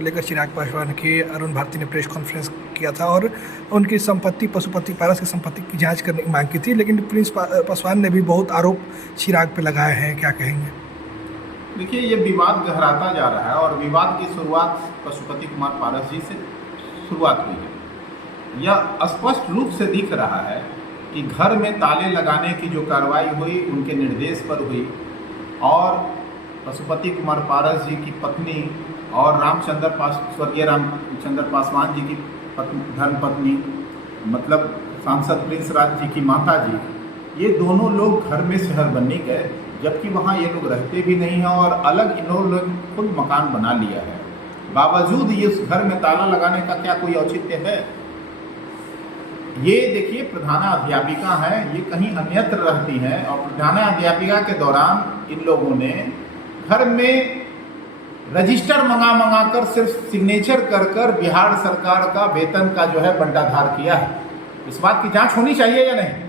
लेकर चिराग पासवान की अरुण भारती ने प्रेस कॉन्फ्रेंस किया था और उनकी संपत्ति पशुपति पारस की संपत्ति की जांच करने की मांग की थी, लेकिन प्रिंस पासवान ने भी बहुत आरोप चिराग पे लगाए हैं। क्या कहेंगे? देखिए, ये विवाद गहराता जा रहा है और विवाद की शुरुआत पशुपति कुमार पारस जी से शुरुआत हुई है। यह स्पष्ट रूप से दिख रहा है कि घर में ताले लगाने की जो कार्रवाई हुई उनके निर्देश पर हुई और पशुपति कुमार पारस जी की पत्नी और स्वर्गीय रामचंद्र पासवान जी की धर्मपत्नी मतलब सांसद प्रिंस राज जी की माता जी, ये दोनों लोग घर में शहर बनने गए, जबकि वहाँ ये लोग रहते भी नहीं हैं और अलग इन्होंने खुद मकान बना लिया है। बावजूद ये उस घर में ताला लगाने का क्या कोई औचित्य है? ये देखिए, प्रधानाध्यापिका हैं, ये कहीं अन्यत्र रहती हैं और प्रधानाध्यापिका के दौरान इन लोगों ने घर में रजिस्टर मंगा कर सिर्फ सिग्नेचर कर बिहार सरकार का वेतन का जो है बंटाधार किया है। इस बात की जांच होनी चाहिए या नहीं?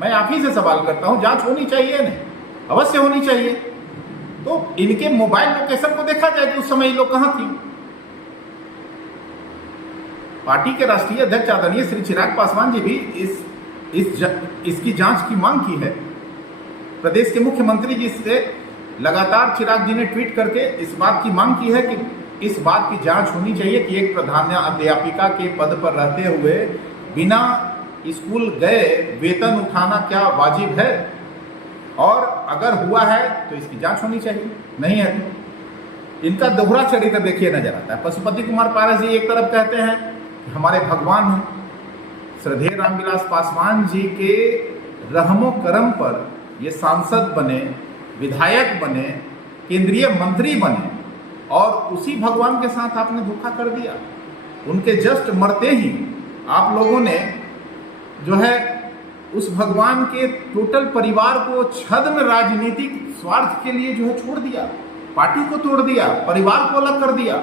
मैं आप ही से सवाल करता हूं, जांच होनी चाहिए या नहीं? अवश्य होनी चाहिए। तो इनके मोबाइल लोकेशन को देखा जाए कि उस समय ये लोग कहां थी। पार्टी के राष्ट्रीय अध्यक्ष आदरणीय श्री चिराग पासवान जी भी इसकी जांच की मांग की है। प्रदेश के मुख्यमंत्री जी से लगातार चिराग जी ने ट्वीट करके इस बात की मांग की है कि इस बात की जांच होनी चाहिए कि एक प्रधानाध्यापिका के पद पर रहते हुए बिना स्कूल गए वेतन उठाना क्या वाजिब है, और अगर हुआ है तो इसकी जांच होनी चाहिए। नहीं है तो इनका दोहरा चरित्र देखिए नजर आता है। पशुपति कुमार पारस जी एक तरफ कहते हैं कि हमारे भगवान हैं, श्रद्धेय रामविलास पासवान जी के रहमो करम पर ये सांसद बने, विधायक बने, केंद्रीय मंत्री बने, और उसी भगवान के साथ आपने धोखा कर दिया। उनके जस्ट मरते ही आप लोगों ने जो है उस भगवान के टोटल परिवार को छद्म राजनीतिक स्वार्थ के लिए जो है छोड़ दिया, पार्टी को तोड़ दिया, परिवार को अलग कर दिया,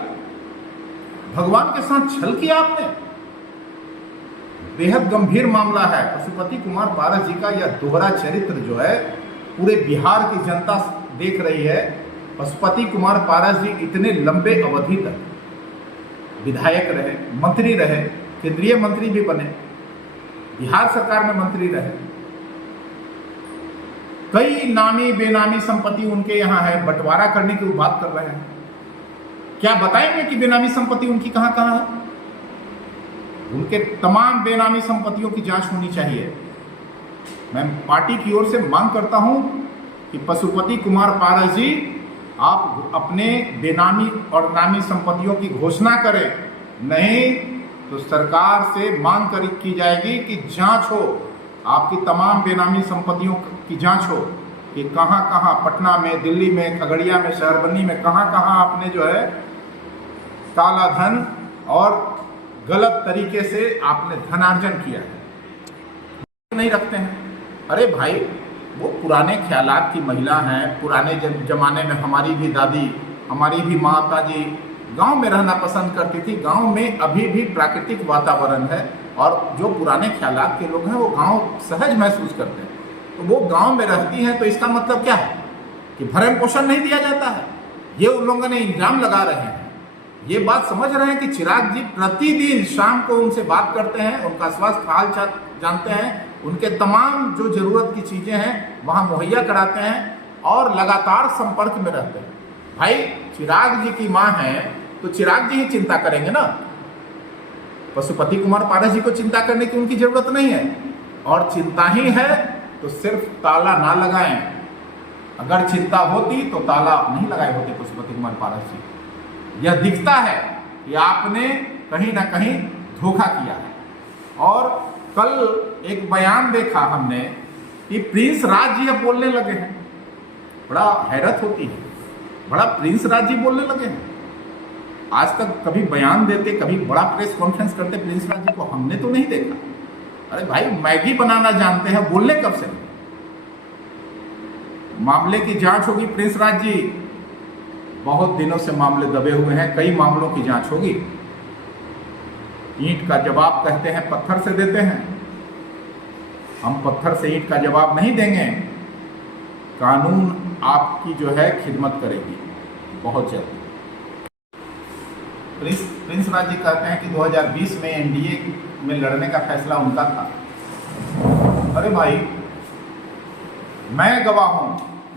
भगवान के साथ छल किया आपने। बेहद गंभीर मामला है। पशुपति कुमार पारस जी का यह दोहरा चरित्र जो है पूरे बिहार की जनता देख रही है। पशुपति कुमार पारस जी इतने लंबे अवधि तक विधायक रहे, मंत्री रहे, केंद्रीय मंत्री भी बने, बिहार सरकार में मंत्री रहे, कई नामी बेनामी संपत्ति उनके यहाँ है, बंटवारा करने की बात कर रहे हैं। क्या बताएंगे कि बेनामी संपत्ति उनकी कहां कहां है? उनके तमाम बेनामी संपत्तियों की जांच होनी चाहिए। मैं पार्टी की ओर से मांग करता हूं कि पशुपति कुमार पारस जी, आप अपने बेनामी और नामी संपत्तियों की घोषणा करें, नहीं तो सरकार से मांग की जाएगी कि जांच हो, आपकी तमाम बेनामी संपत्तियों की जांच हो कि कहां कहां, पटना में, दिल्ली में, खगड़िया में, शहरबन्नी में कहां कहां आपने जो है काला धन और गलत तरीके से आपने धनार्जन किया है। नहीं रखते हैं। अरे भाई, वो पुराने ख्यालात की महिला हैं। पुराने जमाने में हमारी भी दादी, हमारी भी माता जी गांव में रहना पसंद करती थी। गांव में अभी भी प्राकृतिक वातावरण है और जो पुराने ख्यालात के लोग हैं वो गांव सहज महसूस करते हैं। तो वो गांव में रहती हैं, तो इसका मतलब क्या है कि भरण पोषण नहीं दिया जाता है? ये उन लोगों ने इल्जाम लगा रहे हैं। ये बात समझ रहे हैं कि चिराग जी प्रतिदिन शाम को उनसे बात करते हैं, उनका स्वास्थ्य हाल जानते हैं, उनके तमाम जो जरूरत की चीजें हैं वहां मुहैया कराते हैं और लगातार संपर्क में रहते हैं। भाई, चिराग जी की मां है तो चिराग जी ही चिंता करेंगे ना। पशुपति कुमार पारस जी को चिंता करने की उनकी जरूरत नहीं है, और चिंता ही है तो सिर्फ ताला ना लगाएं। अगर चिंता होती तो ताला नहीं लगाए होते पशुपति कुमार पारस जी। यह दिखता है कि आपने कहीं ना कहीं धोखा किया है। और कल एक बयान देखा हमने कि प्रिंस राज जी अब बोलने लगे हैं। बड़ा हैरत होती है, बड़ा प्रिंस राज जी बोलने लगे हैं। आज तक कभी बयान देते, कभी बड़ा प्रेस कॉन्फ्रेंस करते प्रिंस राज जी को हमने तो नहीं देखा। अरे भाई, मैगी बनाना जानते हैं, बोलने कब से? मामले की जांच होगी प्रिंस राज जी, बहुत दिनों से मामले दबे हुए हैं, कई मामलों की जांच होगी। ईंट का जवाब कहते हैं पत्थर से देते हैं, हम पत्थर से ईंट का जवाब नहीं देंगे। कानून आपकी जो है खिदमत करेगी बहुत जल्दी। प्रिंस राज जी कहते हैं कि 2020 में एनडीए में लड़ने का फैसला उनका था। अरे भाई, मैं गवाह हूँ,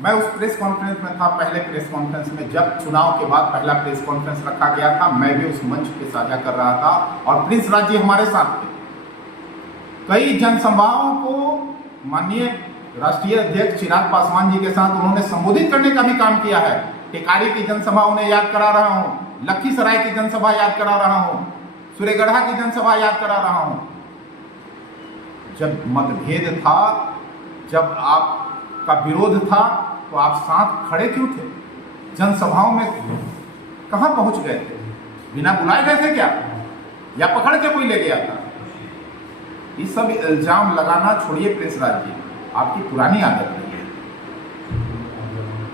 मैं उस प्रेस कॉन्फ्रेंस में था, पहले प्रेस कॉन्फ्रेंस में, जब चुनाव के बाद पहला प्रेस कॉन्फ्रेंस रखा गया था, मैं भी उस मंच पे साझा कर रहा था और प्रिंस राज जी हमारे साथ थे। कई जनसभाओं को माननीय राष्ट्रीय अध्यक्ष चिराग पासवान जी के साथ उन्होंने संबोधित करने का भी काम किया है। टिकारी की जनसभा उन्हें याद करा रहा हूँ, लखीसराय की जनसभा याद करा रहा हूँ, सूर्यगढ़ा की जनसभा याद करा रहा हूँ। जब मतभेद था, जब आपका विरोध था, तो आप साथ खड़े क्यों थे? जनसभाओं में कहाँ पहुंच गए थे? बिना बुलाए गए थे क्या, या पकड़ के कोई ले गया था? ये सब इल्जाम लगाना छोड़िए प्रिंस राज जी, आपकी पुरानी आदत है।